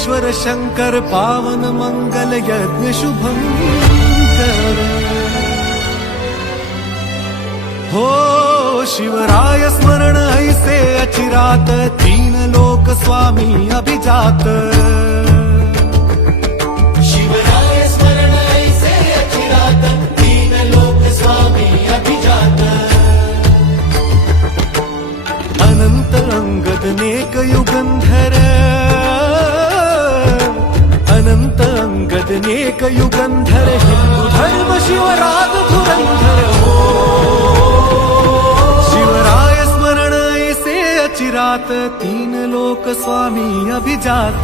ईश्वर शंकर पावन मंगल यज्ञ शुभं कर। हो शिवराय स्मरण ऐसे अचिरात तीन लोक स्वामी अभिजात। शिवराय स्मरण ऐसे अचिरात तीन लोक स्वामी अभिजात। अनंत अंगद नेक युगंधर, अनंत अंगद नेक युगंधर हिंदू धर्म शिवराज धुरंधर। हो शिवराय स्मरण ऐसे अचिरात तीन लोक स्वामी अभिजात।